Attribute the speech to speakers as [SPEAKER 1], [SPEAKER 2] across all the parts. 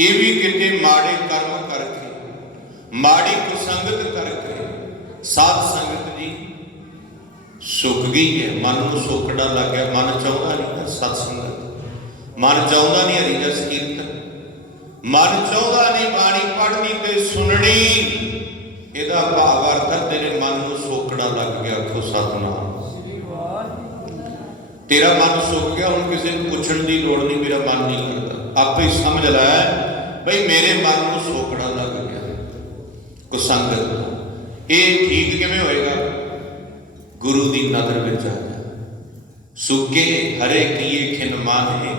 [SPEAKER 1] ਇਹ ਵੀ ਕਿਤੇ ਮਾੜੇ ਕਰਮ ਕਰਕੇ, ਮਾੜੀ ਕੁਸੰਗਤ ਕਰਕੇ ਸਾਧ ਸੰਗਤ ਦੀ ਸੁੱਕ ਗਈ ਹੈ। ਮਨ ਨੂੰ ਸੋਕੜਾ ਲੱਗ ਗਿਆ। ਮਨ ਚਾਹੁੰਦਾ ਨਹੀਂ ਸਤ ਸੰਗਤ। ਮਨ ਚਾਹੁੰਦਾ ਨਹੀਂ ਹਰੀ ਦਾ ਕੀਰਤਨ। ਮਨ ਚਾਹੁੰਦਾ ਨਹੀਂ ਬਾਣੀ ਪੜ੍ਹਨੀ ਤੇ ਸੁਣਨੀ। ਇਹਦਾ ਭਾਵ ਅਰਥ ਹੈ ਤੇਰੇ ਮਨ ਨੂੰ ਸੋਕੜਾ ਲੱਗ ਗਿਆ, ਆਖੋ ਸਤਨਾਮ। ਤੇਰਾ ਮਨ ਸੁੱਕ ਗਿਆ, ਹੁਣ ਕਿਸੇ ਨੂੰ ਪੁੱਛਣ ਦੀ ਲੋੜ ਨਹੀਂ, ਮੇਰਾ ਮਨ ਨਹੀਂ ਕਰਦਾ। ਆਪੇ ਹੀ ਸਮਝ ਲੈ। ਬਈ ਮੇਰੇ ਮਨ ਨੂੰ ਸੋਕੜਾ ਲੱਗ ਗਿਆ। ਕੁਸੰਗਤ ਇਹ ਠੀਕ ਕਿਵੇਂ ਹੋਏਗਾ? ਗੁਰੂ ਦੀ ਨਜ਼ਰ ਵਿੱਚ ਆ ਜਾ ਸੁੱਕੇ ਹਰੇ ਕੀਏ ਖਿਨ ਮਾਨੇ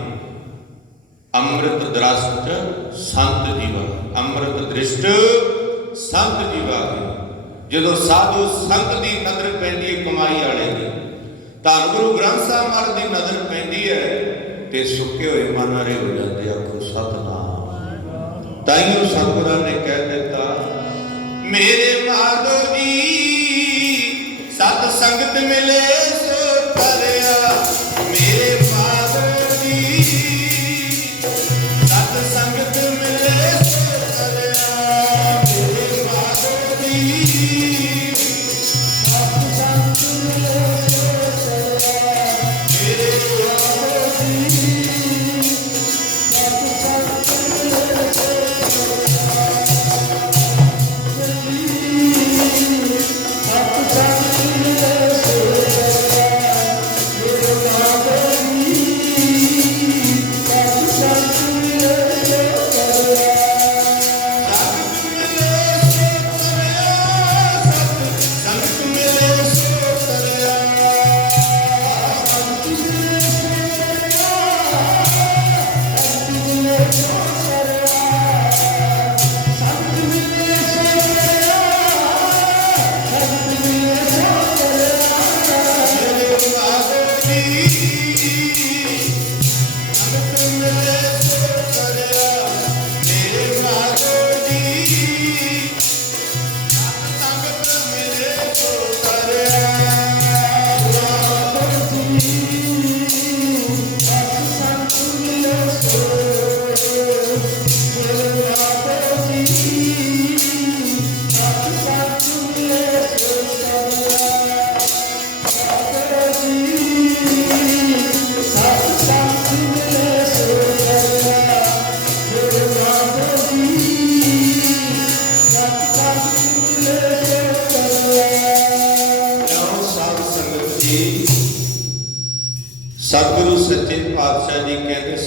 [SPEAKER 1] ਅੰਮ੍ਰਿਤ ਦ੍ਰਸ਼ਟ ਸੰਤ ਜੀਵਾ। ਅੰਮ੍ਰਿਤ ਦ੍ਰਿਸ਼ਟ ਸੰਤ ਜੀਵਾ। ਜਦੋਂ ਸਾਧੂ ਸੰਤ ਦੀ ਨਜ਼ਰ ਪੈਂਦੀ ਹੈ ਕਮਾਈ ਵਾਲੇ ਦੀ ਧੰਨ ਗੁਰੂ ਗ੍ਰੰਥ ਸਾਹਿਬ ਮਹਾਰਾਜ ਦੀ ਨਜ਼ਰ ਪੈਂਦੀ ਹੈ ਤੇ ਸੁੱਕੇ ਹੋਏ ਮਨ ਹਰੇ ਹੋ ਜਾਂਦੇ ਆਖੋ ਸਤਨਾਮ। ਤਾਈਓ ਸਤਿਗੁਰਾਂ ਨੇ ਕਹਿ ਦਿੱਤਾ ਮੇਰੇ ਮਾਧੋ ਜੀ ਸਤ ਸੰਗਤ ਮਿਲੇ ਸੋ ਕਰਿਆ see. ਸਤਿਗੁਰੂ ਸੱਚੇ ਪਾਤਸ਼ਾਹ ਜੀ ਕਹਿੰਦੇ